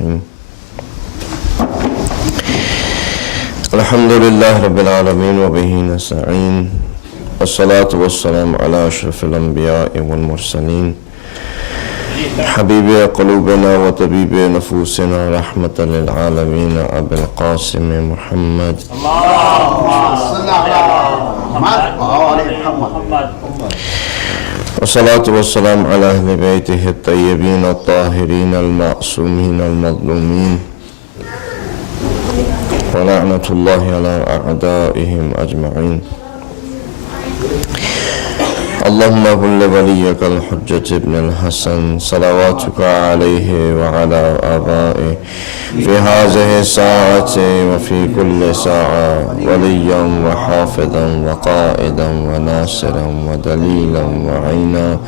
الرحيم الحمد لله رب العالمين وبه نستعين والصلاة والسلام على أشرف الأنبياء والمرسلين حبيب قلوبنا وطبيب نفوسنا رحمة للعالمين أبي القاسم محمد اللهم صل على محمد والصلاة والسلام على أهل بيته الطيبين الطاهرين المعصومين المظلومين ولعنة الله على أعدائهم أجمعين اللهم كن لوليك الحجة ابن الحسن صلواتك عليه وعلى آبائه في هذه الساعة وفي كل ساعة وليا وحافظا وقائدا وناصرا ودليلا وعينا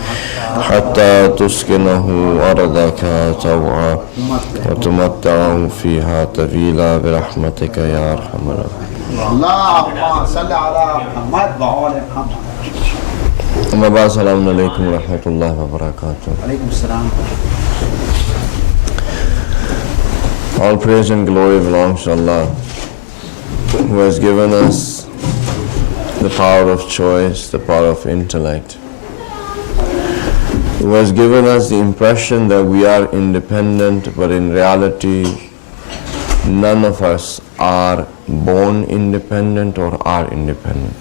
حتى تسكنه أرضك طوعا وتمتعه فيها طويلا برحمتك يا أرحم الراحمين. اللهم صل على محمد وعلى محمد. أما بعد السلام عليكم ورحمة الله وبركاته. عليكم السلام. All praise and glory belongs to Allah, who has given us the power of choice, the power of intellect, who has given us the impression that we are independent, but in reality none of us are born independent or are independent.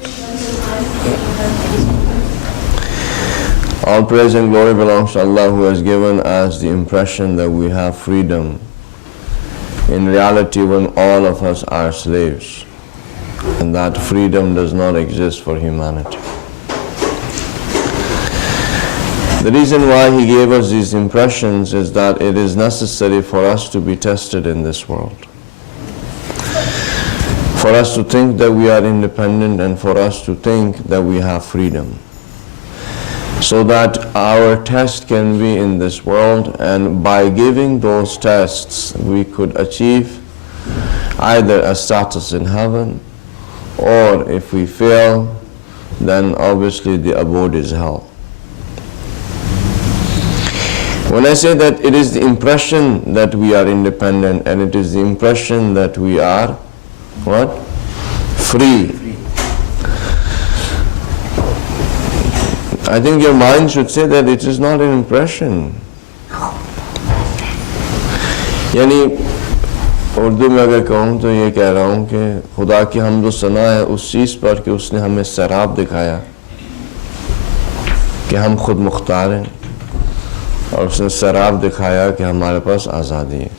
All praise and glory belongs to Allah, who has given us the impression that we have freedom. In reality, when all of us are slaves, and that freedom does not exist for humanity. The reason why He gave us these impressions is that it is necessary for us to be tested in this world. For us to think that we are independent and for us to think that we have freedom. So that our test can be in this world, and by giving those tests we could achieve either a status in heaven, or if we fail, then obviously the abode is hell. When I say that it is the impression that we are independent and it is the impression that we are what? Free. I think your mind should say that it is not an impression. यानी उर्दू में अगर कहूँ तो ये कह रहा हूँ कि खुदा की हम्द व सना है उस चीज़ पर कि उसने हमें सराब दिखाया कि हम खुद मुख्तार हैं, और उसने सराब दिखाया कि हमारे पास आज़ादी है।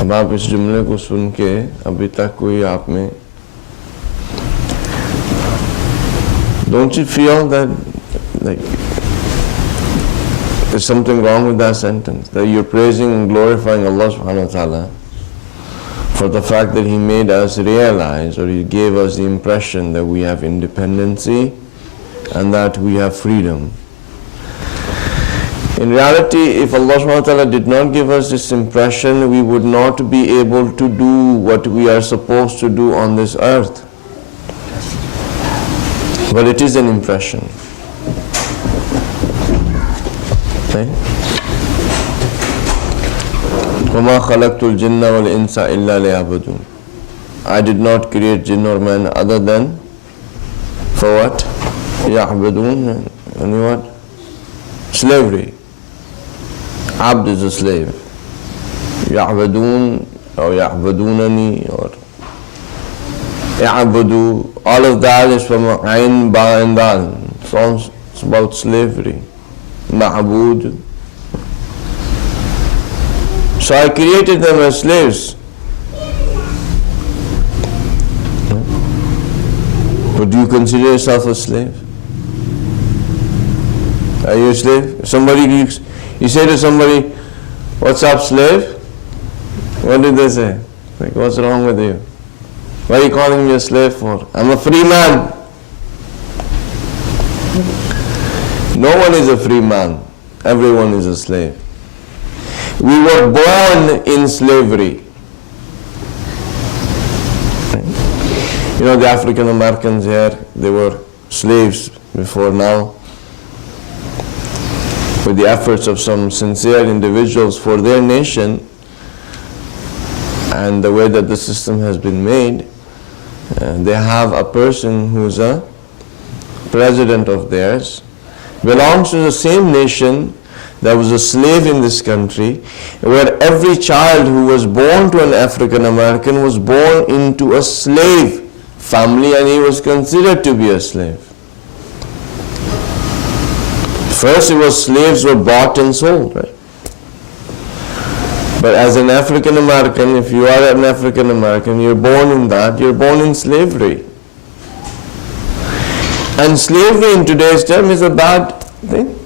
अब आप इस जुमले को सुन के अभी तक कोई आप में don't you feel that like there's something wrong with that sentence? That you're praising and glorifying Allah subhanahu wa ta'ala for the fact that He made us realize, or He gave us the impression that we have independency and that we have freedom. In reality, if Allah subhanahu wa ta'ala did not give us this impression, we would not be able to do what we are supposed to do on this earth. But it is an impression. Okay? وَمَا خَلَقْتُ الْجِنَّ وَالْإِنسَ إِلَّا لِيَعْبُدُونَ. I did not create jinn or man other than for what? يَعْبُدُونَ. And what? Slavery. Abd is a slave. يَعْبُدُونَ or يَعْبُدُونَني or يَعْبُدُ. All of that is from Ain, Ba and Dal. It's about slavery. Ma'bud. So I created them as slaves. But do you consider yourself a slave? Are you a slave? You say to somebody, "What's up, slave?" What did they say? Like, what's wrong with you? Why are you calling me a slave for? I'm a free man. No one is a free man. Everyone is a slave. We were born in slavery. You know, the African Americans here, they were slaves before now. with the efforts of some sincere individuals for their nation and the way that the system has been made, they have a person who's a president of theirs, belongs to the same nation that was a slave in this country, where every child who was born to an African American was born into a slave family and he was considered to be a slave. First it was slaves were bought and sold, right? But as an African American, if you are an African American, you're born in that, you're born in slavery. And slavery in today's term is a bad thing.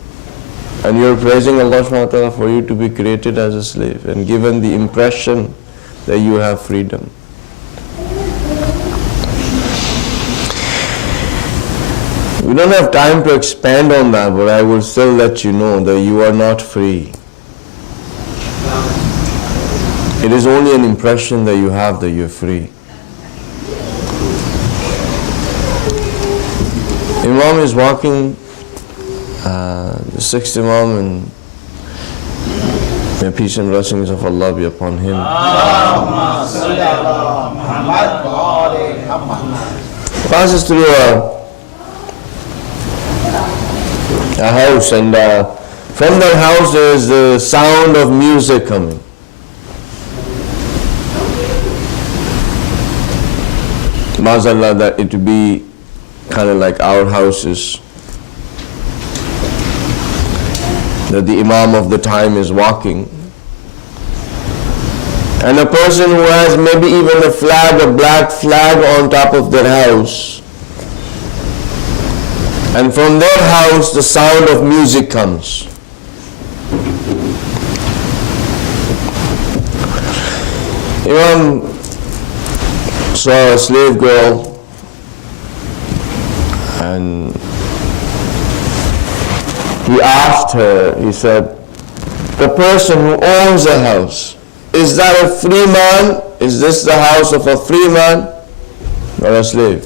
And you're praising Allah subhanahu wa ta'ala for you to be created as a slave and given the impression that you have freedom. We don't have time to expand on that, but I will still let you know that you are not free. It is only an impression that you have that you're free. Imam is walking, the sixth Imam, and may peace and blessings of Allah be upon him. Passes through a house, and from that house there is the sound of music coming. Maazallah, that it would be kind of like our houses, that the Imam of the time is walking, and a person who has maybe even a flag, a black flag on top of their house, and from their house the sound of music comes. Imam saw a slave girl, and he asked her, he said, the person who owns a house, is that a free man? Is this the house of a free man or a slave?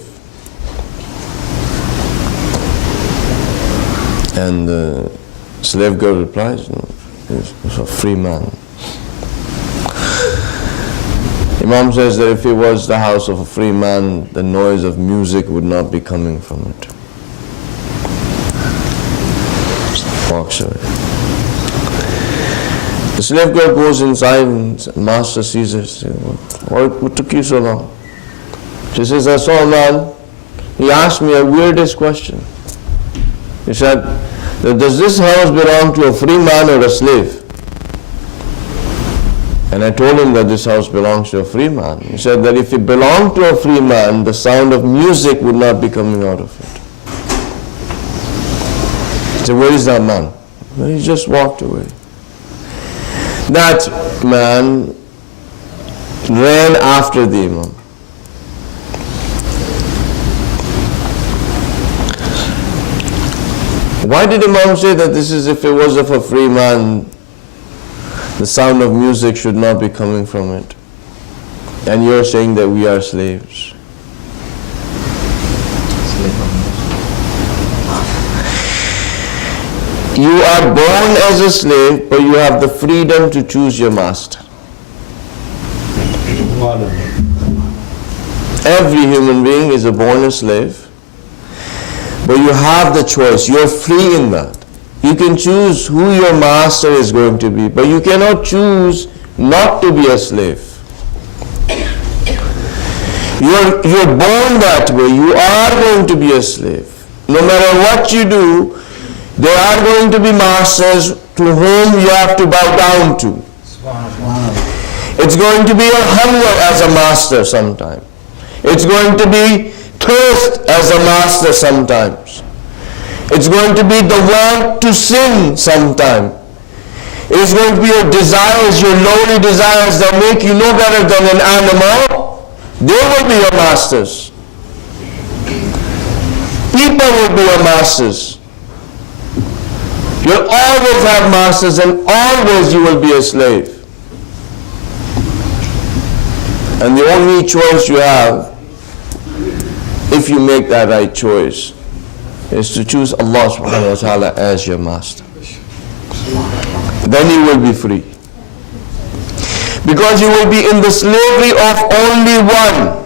And the slave girl replies, no, it's a free man. Imam says that if it was the house of a free man, the noise of music would not be coming from it. Walks away. The slave girl goes inside and master sees her. Says, what took you so long? She says, I saw a man. He asked me a weirdest question. He said, does this house belong to a free man or a slave? And I told him that this house belongs to a free man. He said that if it belonged to a free man, the sound of music would not be coming out of it. He said, where is that man? Well, he just walked away. That man ran after the Imam. Why did Imam say that this is if it was of a free man, the sound of music should not be coming from it? And you're saying that we are slaves. You are born as a slave, but you have the freedom to choose your master. Every human being is born a slave, but you have the choice. You're free in that. You can choose who your master is going to be, but you cannot choose not to be a slave. You're born that way. You are going to be a slave. No matter what you do, there are going to be masters to whom you have to bow down to. It's going to be your hunger as a master sometime. It's going to be thirst as a master sometimes. It's going to be the want to sin sometime. It is going to be your desires, your lowly desires that make you no better than an animal. They will be your masters. People will be your masters. You'll always have masters, and always you will be a slave. And the only choice you have, if you make that right choice, is to choose Allah subhanahu wa ta'ala as your master. then you will be free. Because you will be in the slavery of only one.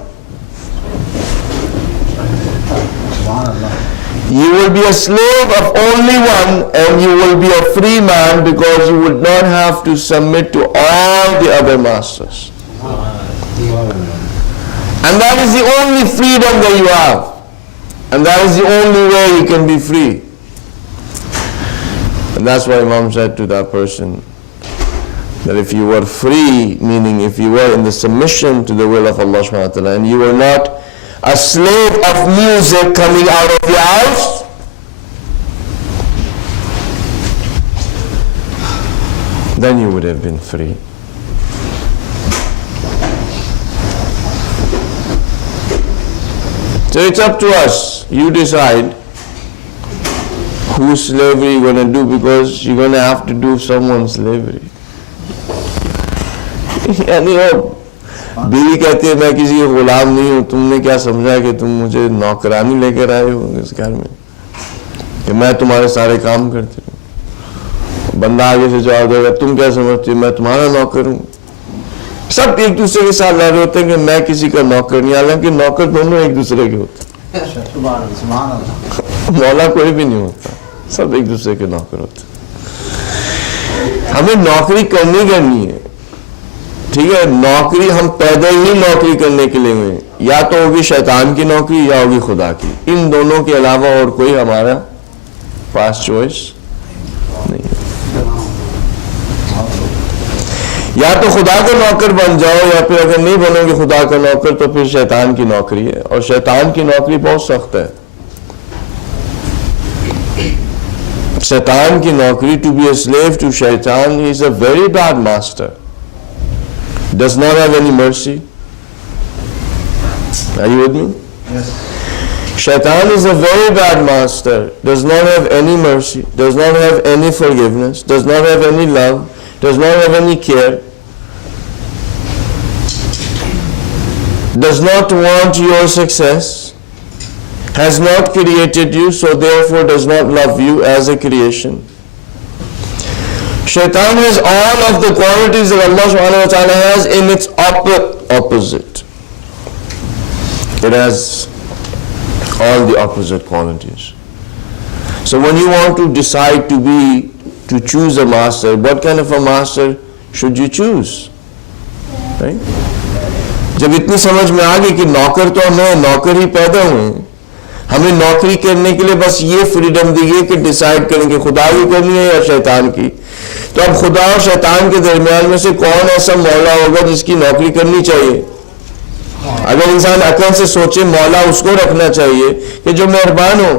You will be a slave of only one, and you will be a free man because you would not have to submit to all the other masters. And that is the only freedom that you have. And that is the only way you can be free. And that's why Imam said to that person that if you were free, meaning if you were in the submission to the will of Allah subhanahu wa ta'ala, and you were not a slave of music coming out of your house, then you would have been free. So it's up to us. You decide whose slavery you're going to do, because you're going to have to do someone's slavery. यानी वो बीवी कहती है मैं किसी का गुलाम नहीं हूँ, तुमने क्या समझा कि तुम मुझे नौकरानी लेकर आए हो इस घर में कि मैं तुम्हारे सारे काम करती हूँ। बंदा आगे से जवाब देगा तुम क्या समझती हो मैं तुम्हारा नौकर हूँ। सब एक दूसरे के साथ लड़ रहे होते हैं कि मैं किसी का नौकर नहीं, हालांकि नौकर दोनों एक दूसरे के होते हैं। मौला कोई भी नहीं होता, सब एक दूसरे के नौकर होते हैं। हमें नौकरी करनी है, ठीक है। नौकरी हम पैदा ही नौकरी करने के लिए हुए, या तो होगी शैतान की नौकरी या होगी खुदा की। इन दोनों के अलावा और कोई हमारा पास चॉइस नहीं है। या तो खुदा का नौकर बन जाओ, या फिर अगर नहीं बनोगे खुदा का नौकर तो फिर शैतान की नौकरी है, और शैतान की नौकरी बहुत सख्त है। शैतान की नौकरी, to be a slave to शैतान is a very bad master, does not have any mercy. Are you with me? Yes. Shaitan is a very bad master, does not have any mercy, does not have any forgiveness, does not have any love, does not have any care, does not want your success, has not created you, so therefore does not love you as a creation. Shaitan has all of the qualities that Allah subhanahu wa ta'ala has in its opposite. It has all the opposite qualities. So when you want to decide to choose a master, what kind of a master should you choose? Right? जब इतनी समझ में आ गई कि नौकर तो हमें नौकर ही पैदा हुए, हमें नौकरी करने के लिए बस ये फ्रीडम दी गई कि डिसाइड करेंगे खुदा की करनी है या शैतान की। तो अब खुदा और शैतान के दरमियान में से कौन ऐसा मौला होगा जिसकी नौकरी करनी चाहिए? अगर इंसान अकल से सोचे, मौला उसको रखना चाहिए कि जो मेहरबान हो,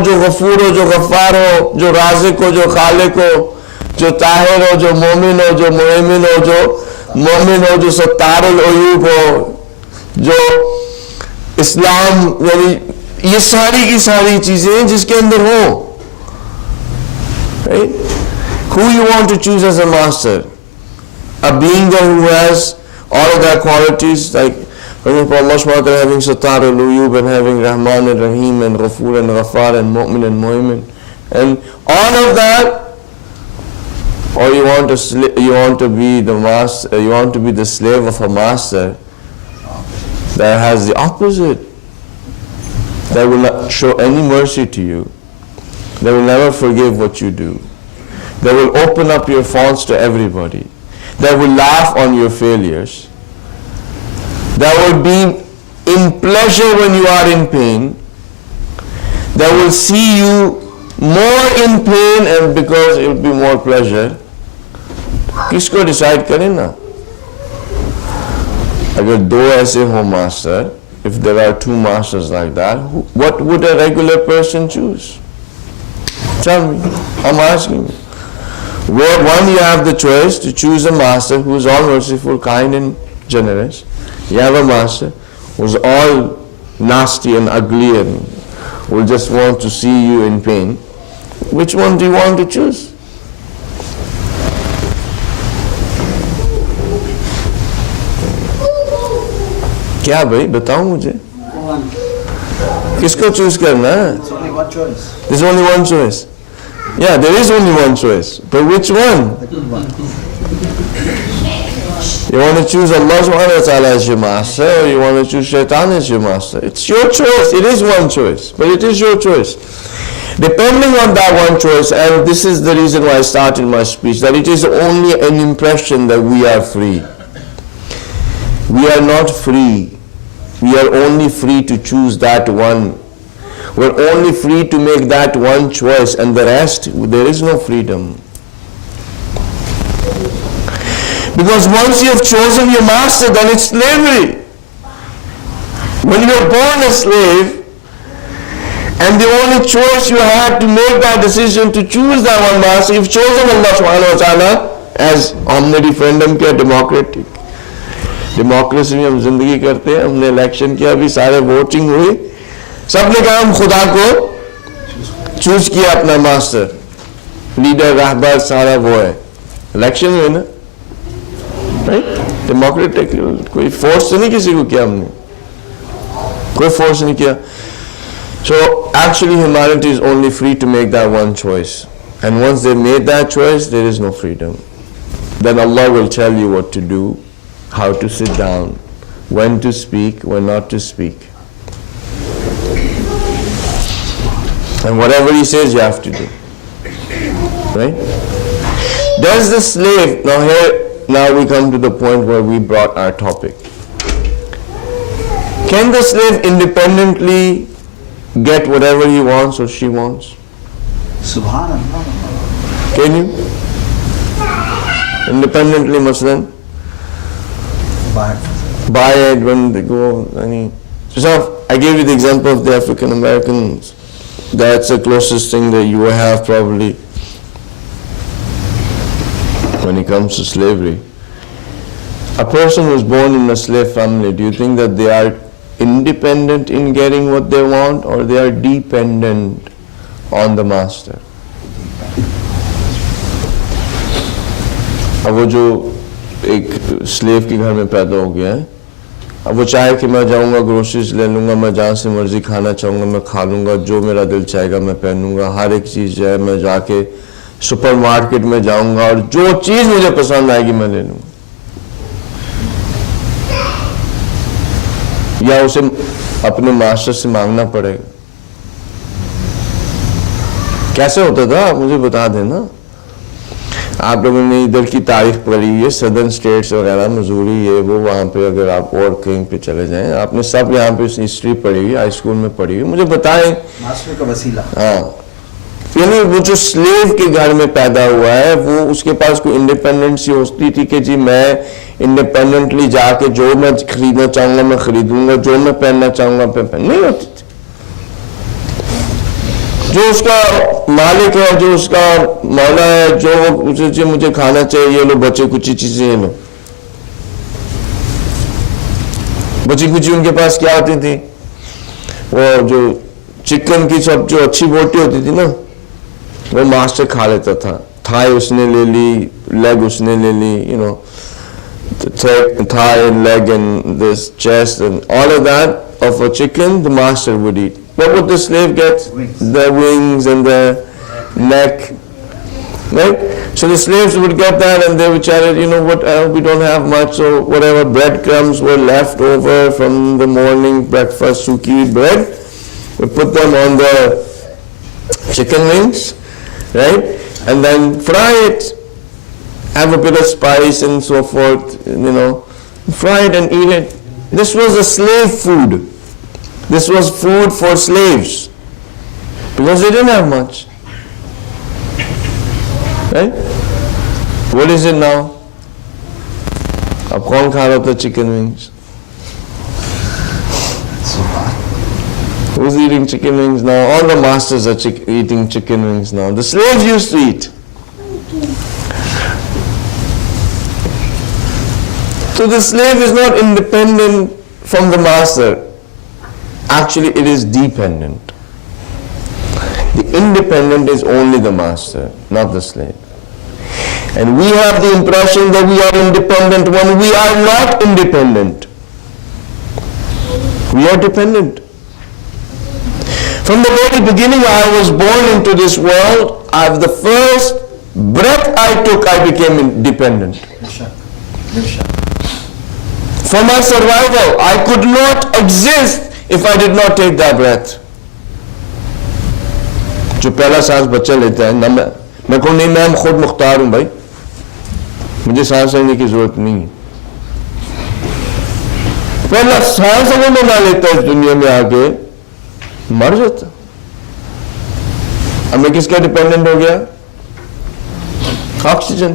जो गफूर हो, जो गफ्फार हो, जो राज़िक हो, जो खालिक हो, जो ताहिर हो, जो मोमिन हो, जो मुहैमिन हो, जो मोमिन हो, जो सत्तारुल अयूब हो, जो इस्लाम, यानी ये सारी की सारी चीजें जिसके अंदर हो। Right? Who you want to choose as a master? A being there who has all of their qualities, like for example Allah subhanahu wa ta'ala having Sattar al-Uyub and having Rahman and Rahim and Ghafoor and Ghaffar and Mu'min and Mu'min and all of that, or you want to be the master, you want to be the slave of a master that has the opposite, that will not show any mercy to you, that will never forgive what you do, that will open up your faults to everybody, that will laugh on your failures, that will be in pleasure when you are in pain, that will see you more in pain and because it will be more pleasure. किसको decide करें ना? अगर दो ऐसे हो master, if there are two masters like that, what would a regular person choose? Tell me. I'm asking you. Where one, you have the choice to choose a master who is all merciful, kind and generous. You have a master who is all nasty and ugly and will just want to see you in pain. Which one do you want to choose? क्या भाई बताओ मुझे, किसको choose करना है? one choice. There's only one choice. Yeah, there is only one choice. But which one? The good one. You want to choose Allah subhanahu wa ta'ala as your master, or you want to choose shaitan as your master? It's your choice. It is one choice. But it is your choice. Depending on that one choice, and this is the reason why I started my speech, that it is only an impression that we are free. We are not free. We are only free to choose that one. We're only free to make that one choice, and the rest, there is no freedom. Because once you have chosen your master, then it's slavery. When you are born a slave, and the only choice you had to make that decision to choose that one master, you've chosen Allah subhanahu wa ta'ala as omni-referendum किया, democratic. Democracy में हम जिंदगी करते हैं, हमने election किया, अभी सारे वोटिंग हुई, सबने कहा हम खुदा को चूज किया अपना मास्टर, लीडर, रहबर, सारा वो है, इलेक्शन में ना, राइट? डेमोक्रेटिक, कोई फोर्स तो नहीं किसी को किया हमने, कोई फोर्स नहीं किया. So actually humanity is only free to make that one choice, and once they made that choice, there is no freedom. Then Allah will tell you what to do, how to sit down, when to speak, when not to speak. And whatever He says, you have to do. Right? Does the slave, now we come to the point where we brought our topic. Can the slave independently get whatever he wants or she wants? Subhanallah. Can you? Independently, Muslim? Buy it when they go. So I gave you the example of the African Americans. That's the closest thing that you have probably when it comes to slavery. A person who's born in a slave family, do you think that they are independent in getting what they want, or they are dependent on the master? अब वो जो एक slave के घर में पैदा हो गया है, अब वो चाहे कि मैं जाऊंगा ग्रोसरीज ले लूंगा, मैं जहाँ से मर्जी खाना चाहूँगा मैं खा लूँगा, जो मेरा दिल चाहेगा मैं पहनूंगा, हर एक चीज़ जो है मैं जाके सुपरमार्केट में जाऊंगा और जो चीज़ मुझे पसंद आएगी मैं ले लूँगा, या उसे अपने मास्टर से मांगना पड़ेगा? कैसे होता था आप मुझे बता देना. आप लोगों ने इधर की तारीख पढ़ी है, सदर्न स्टेट्स वगैरह, मसूरी, ये वो, वहाँ पे अगर आप और कहीं पे चले जाएं, आपने सब यहाँ पे हिस्ट्री पढ़ी हुई, हाई स्कूल में पढ़ी हुई, मुझे बताएं. मास्टर का वसीला. हाँ, यानी वो जो स्लेव के घर में पैदा हुआ है, वो उसके पास कोई इंडिपेंडेंसी होती थी कि जी मैं इंडिपेंडेंटली जाके जो मैं खरीदना चाहूंगा मैं खरीदूंगा, जो मैं पहनना चाहूंगा नहीं होती थी. जो उसका मालिक है, जो उसका मौला है, जो उसे मुझे खाना चाहिए, ये लो बचे कुछ चीजें, ये लो बची कुछ. उनके पास क्या होती थी, वो जो चिकन की सब जो अच्छी बोटी होती थी ना, वो मास्टर खा लेता था. थाई उसने ले ली, लेग उसने ले ली, you know, the thigh and leg and this chest and all of that of a chicken, the master would eat. What would the slave get? Wings. The wings and the neck. Right? So the slaves would get that and they would chat, you know what, we don't have much, so whatever breadcrumbs were left over from the morning breakfast, suki bread, we put them on the chicken wings, right? And then fry it, have a bit of spice and so forth, you know, fry it and eat it. This was a slave food. This was food for slaves because they didn't have much. Right? What is it now? अब कौन खा रहा था chicken wings? Who's eating chicken wings now? All the masters are eating chicken wings now. The slaves used to eat. So the slave is not independent from the master. Actually, it is dependent. The independent is only the master, not the slave. And we have the impression that we are independent when we are not independent. We are dependent. From the very beginning I was born into this world, the first breath I took, I became independent. For my survival, I could not exist if I did not take that breath. जो पहला सांस बच्चा लेता है ना, मैं कहूँ नहीं, मैं खुद मुख्तार हूँ भाई, मुझे सांस लेने की जरूरत नहीं है। पहला सांस अगर मैं ना लेता इस दुनिया में आके मर जाता। अब मैं किसका डिपेंडेंट हो गया? Oxygen.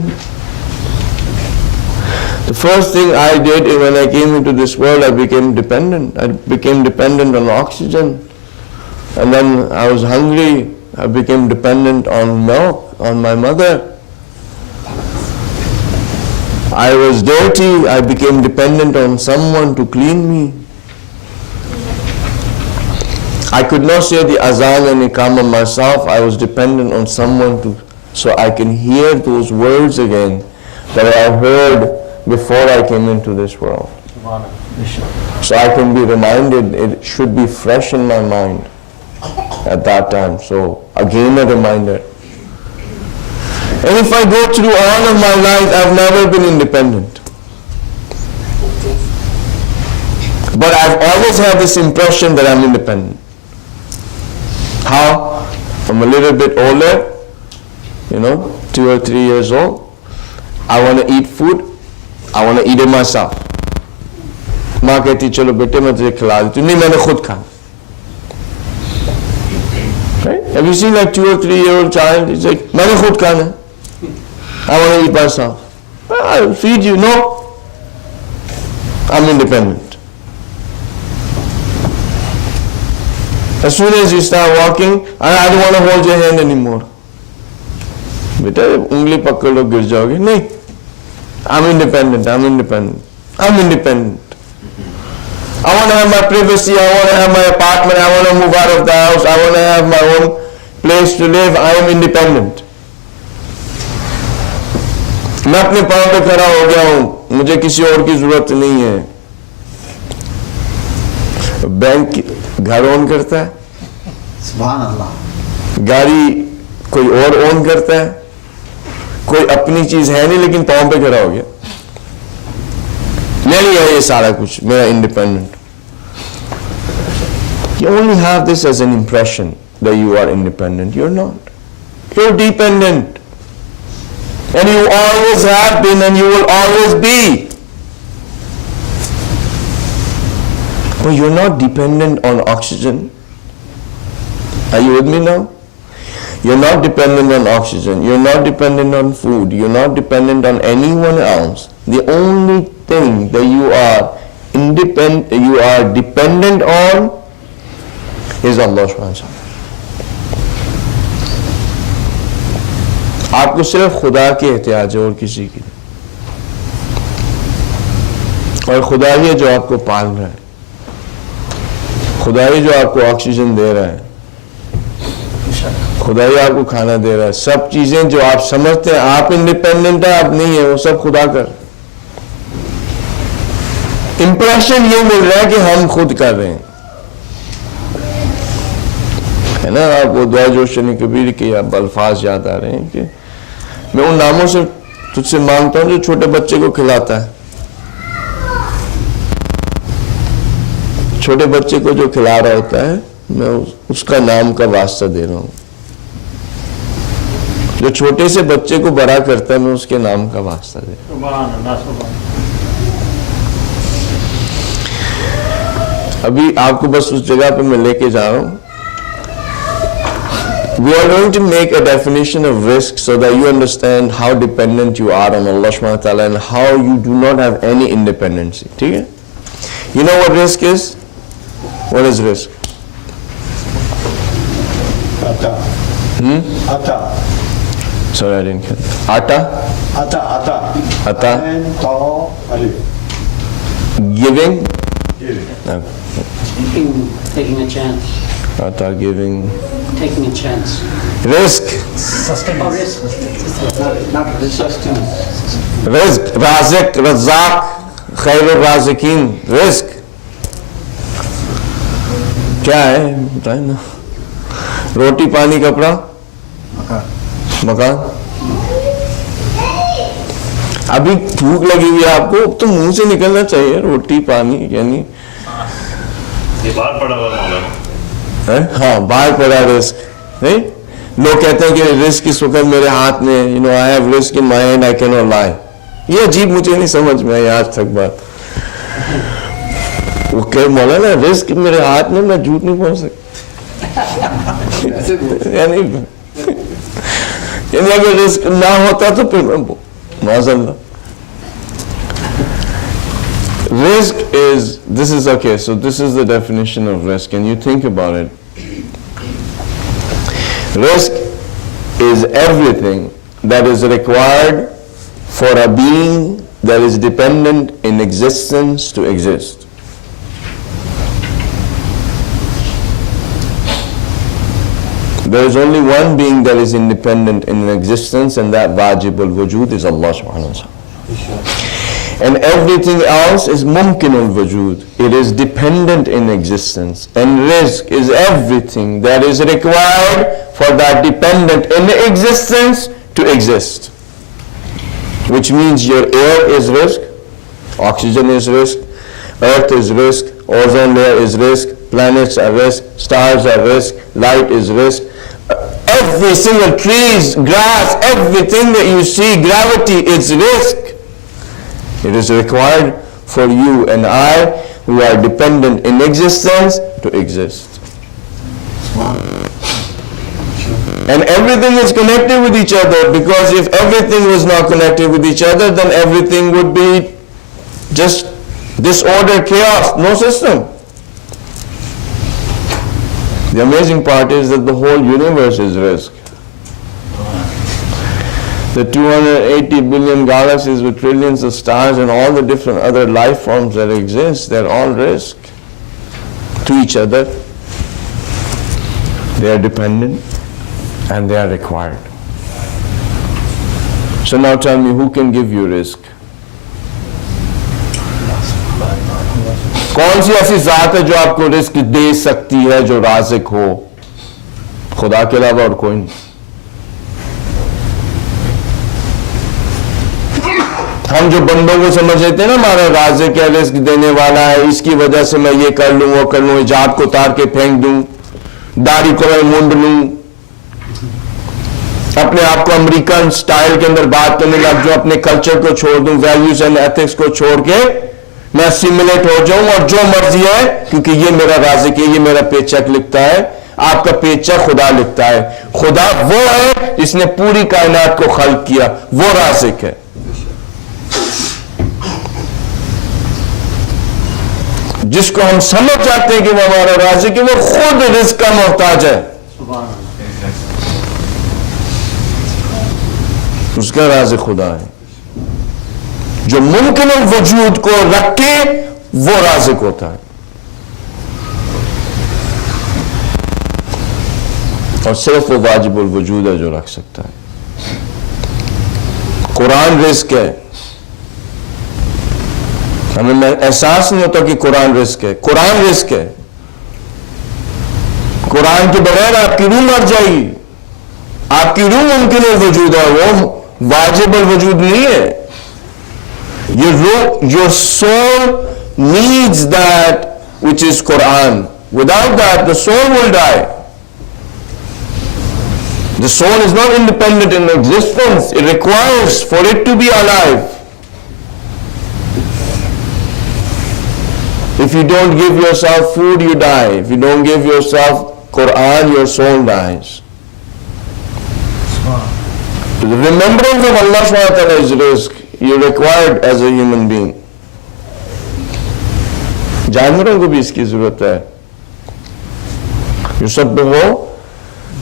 The first thing I did when I came into this world, I became dependent. I became dependent on oxygen. And then I was hungry. I became dependent on milk, on my mother. I was dirty. I became dependent on someone to clean me. I could not say the azan and iqamah myself. I was dependent on someone so I can hear those words again that I heard before I came into this world. So I can be reminded, it should be fresh in my mind at that time. So again a reminder. And if I go through all of my life, I've never been independent. But I've always had this impression that I'm independent. How? I'm a little bit older, 2 or 3 years old. I want to eat food. I want to eat it myself. माँ कहती चलो बेटे मैं तुझे खिला देती हूँ, नहीं मैंने खुद खाना. Right? Have you seen like 2 or 3 year old child? He's like, मैंने खुद खाना है. I want to eat myself. I'll feed you. No. I'm independent. As soon as you start walking, I don't want to hold your hand anymore. बेटा उंगली पकड़ लो गिर जाओगे. नहीं. I'm independent. I'm independent. I'm independent. I want to have my privacy. I want to have my apartment. I want to move out of the house. I want to have my own place to live. I am independent. मैं अपने पांव पे खड़ा हो गया हूं, मुझे किसी और की जरूरत नहीं है. बैंक घर ओन करता है, सुभान अल्लाह. गाड़ी कोई और ओन करता है, कोई अपनी चीज है नहीं लेकिन पांव पे खड़ा हो गया. मेरी है ये सारा कुछ, मेरा independent. You only have this as an impression that you are independent. You're not. You're dependent. And you always have been and you will always be. But you're not dependent on oxygen. Are you with me now? You're not dependent on oxygen. You're not dependent on food. You're not dependent on anyone else. The only thing that you are dependent on is Allah subhanahu wa ta'ala. आपको सिर्फ खुदा की एहतियाज है और किसी की नहीं. और खुदा ही है जो आपको पाल रहा है, खुदा ही जो आपको ऑक्सीजन दे रहा है, खुदा ही आपको खाना दे रहा है. सब चीजें जो आप समझते हैं आप इंडिपेंडेंट है, आप नहीं है, वो सब खुदा कर. इंप्रेशन ये मिल रहा है कि हम खुद कर रहे हैं, है ना. आपको दुआ जोशनी कबीर के अब अल्फाज याद आ रहे हैं कि मैं उन नामों से तुझसे मांगता हूं जो छोटे बच्चे को खिलाता है. छोटे बच्चे को जो खिला रहा होता है, मैं उसका नाम का वास्ता दे रहा हूं. जो छोटे से बच्चे को बड़ा करता है, मैं उसके नाम का वास्ता दे रहा हूं. अभी आपको बस उस जगह पे मैं लेके जा रहा हूं. We are going to make a definition of risk so that you understand how dependent you are on Allah subhanahu wa ta'ala and how you do not have any independency. ठीक है? You know what risk is? What is risk? Ata. Ata. Sorry, I didn't get that. Ata? Ata. Ata. Ain, ta, alif. Giving? Giving. No. Taking a chance. Ata, giving. Taking a chance. Risk. Oh, risk. Not sustenance. Risk. Razik, Razak, Khair Razikin. Risk. क्या है बताए ना. रोटी पानी कपड़ा मकान। अभी भूख लगी हुई है आपको तो मुंह से निकलना चाहिए रोटी पानी, यानी ये बाहर पड़ा हुआ मौलाना है? हाँ, बाहर पड़ा रिस्क नहीं। लोग कहते हैं कि रिस्क इस वक्त मेरे हाथ में, you know I have risk in my hand, I can not lie. ये अजीब मुझे नहीं समझ में आई आज तक बात। वो कह मौलाना रिस्क मेरे हाथ में, मैं झूठ नहीं बोल सकता। यानी अगर रिस्क ना होता तो फिर मैं माज़अल्लाह। Risk is, this is okay, so this is the definition of risk, and you think about it. Risk is everything that is required for a being that is dependent in existence to exist. There is only one being that is independent in existence, and that wajib al-wujud is Allah subhanahu wa ta'ala. And everything else is mumkin al-wujud. It is dependent in existence. And rizq is everything that is required for that dependent in existence to exist. Which means your air is rizq, oxygen is rizq, earth is rizq, ozone layer is rizq, planets are rizq, stars are rizq, light is rizq. Every single trees, grass, everything that you see, gravity is rizq. It is required for you and I who are dependent in existence to exist. And everything is connected with each other, because if everything was not connected with each other, then everything would be just disorder, chaos, no system. The amazing part is that the whole universe is risk. The 280 billion galaxies with trillions of stars and all the different other life forms that exist, they're all risk to each other. They are dependent and they are required. So now tell me, who can give you risk? कौन सी ऐसी जात है जो आपको risk they सकती है, जो राज़िक हो? खुदा के अलावा और कोई नहीं। हम जो बंदों को समझ लेते हैं ना, हमारा राज़िक है, रिस्क देने वाला है, इसकी वजह से मैं ये कर लूं वो कर लूं, हिजाब को उतार के फेंक दूं, दाढ़ी को मैं मुंड लूं, अपने आप को अमेरिकन स्टाइल के अंदर बात करने लग जाऊं, अपने कल्चर को छोड़ दूं, वैल्यूज एंड एथिक्स को छोड़ के मैं असिमिलेट हो जाऊं और जो मर्जी है, क्योंकि ये मेरा राज़िक है, ये मेरा पेचेक लिखता है। आपका पेचेक खुदा लिखता है। खुदा वो है जिसने पूरी कायनात को खल्क किया, वो राज़िक है। जिसको हम समझ जाते हैं कि वो हमारा राज़िक है, वो खुद रिस्क का मोहताज है, उसका राज़िक खुदा है। जो मुमकिन वजूद को रखे वो राज़िक होता है, और सिर्फ वो वाजिबुल वजूद है जो रख सकता है। कुरान रिस्क है, हमें एहसास नहीं होता कि कुरान रिस्क है। कुरान रिस्क है। कुरान के बगैर आपकी रूह मर जाएगी। आपकी रूह मुमकिन वजूद है, वो वाजिबुल वजूद नहीं है। Your soul needs that which is Quran. Without that, the soul will die. The soul is not independent in existence. It requires for it to be alive. If you don't give yourself food, you die. If you don't give yourself Quran, your soul dies. The remembrance of Allah subhanahu wa ta'ala is rizq. You're required as a human being. जानवरों को भी इसकी जरूरत है। युसब्बिहु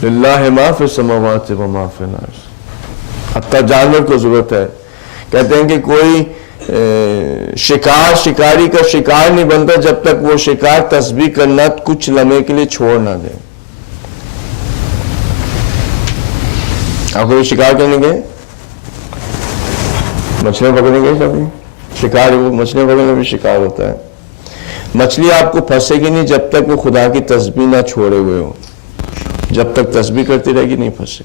लिल्लाहि मा फि समावाति व मा फिल अर्ज़। हत्ता जानवर को जरूरत है। कहते हैं कि कोई शिकारी का शिकार नहीं बनता जब तक वो शिकार तस्बीह करना कुछ लम्हे के लिए छोड़ ना दे। आप कोई शिकार करने गए? मछलियां पकड़ने गए कभी? शिकार, वो मछलियां पकड़ने में भी शिकार होता है। मछली आपको फंसेगी नहीं जब तक वो खुदा की तस्बीह ना छोड़े हुए हो। जब तक तस्बीह करती रहेगी नहीं फंसे।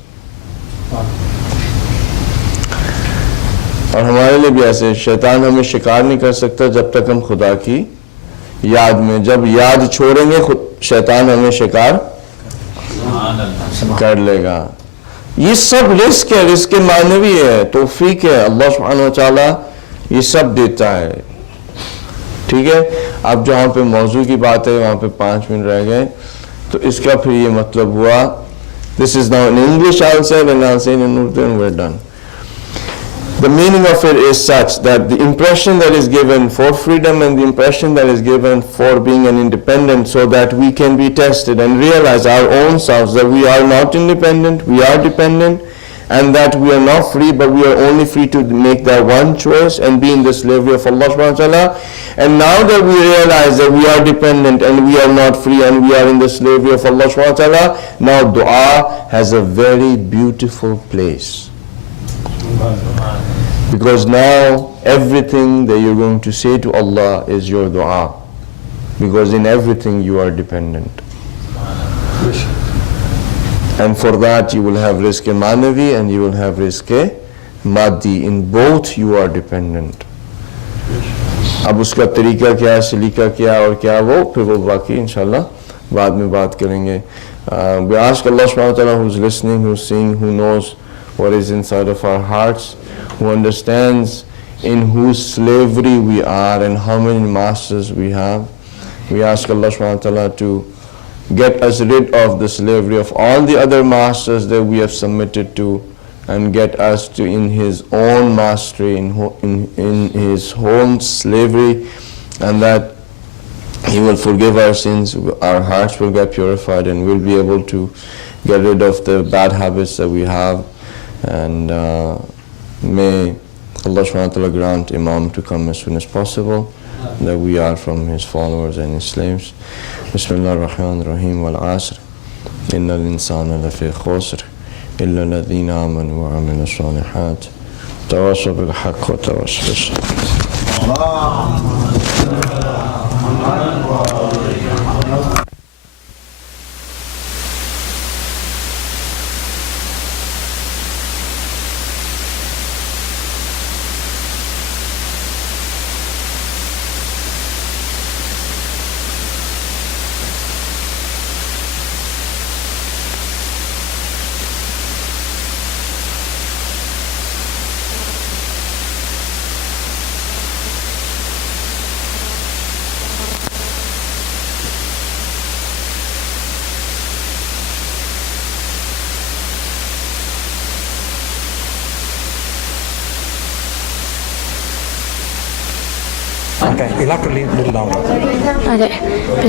और हमारे लिए भी ऐसे, शैतान हमें शिकार नहीं कर सकता जब तक हम खुदा की याद में, जब याद छोड़ेंगे शैतान हमें शिकार कर लेगा। ये सब रिस्क है, रिस्क मानवी है, तौफीक है, अल्लाह सुब्हानहू व तआला ये सब देता है। ठीक है, अब जहाँ पे मौजू की बात है वहाँ पे 5 मिनट रह गए, तो इसका फिर ये मतलब हुआ, this is now in English I will say and I will say in Urdu and we are done. The meaning of it is such that the impression that is given for freedom and the impression that is given for being an independent, so that we can be tested and realize our own selves that we are not independent, we are dependent, and that we are not free, but we are only free to make that one choice and be in the slavery of Allah subhanahu wa ta'ala. And now that we realize that we are dependent and we are not free and we are in the slavery of Allah subhanahu wa ta'ala, now dua has a very beautiful place. Because now everything that you're going to say to Allah is your dua. Because in everything you are dependent. And for that you will have rizq manavi and you will have rizq maddi. In both you are dependent. अब उसका तरीका क्या है, सलीका क्या और क्या वो, फिर वो बाकी इंशाल्लाह बाद में बात करेंगे. We ask Allah subhanahu wa ta'ala, who's listening, who's seeing, who knows what is inside of our hearts, who understands in whose slavery we are and how many masters we have. We ask Allah subhanahu wa ta'ala to get us rid of the slavery of all the other masters that we have submitted to, and get us to in His own mastery, in His own slavery, and that He will forgive our sins, our hearts will get purified, and we'll be able to get rid of the bad habits that we have. And may Allah subhanahu wa ta'ala grant Imam to come as soon as possible, that we are from his followers and his slaves. Bismillah ar-Rahman ar-Rahim, wal asr, inna al-insana lafi khusr, illa alladhina amanu wa amilu salihat, tawassaw bil haqq wa tawassaw bis sabr. Okay, you'll have to lean a little louder. Okay.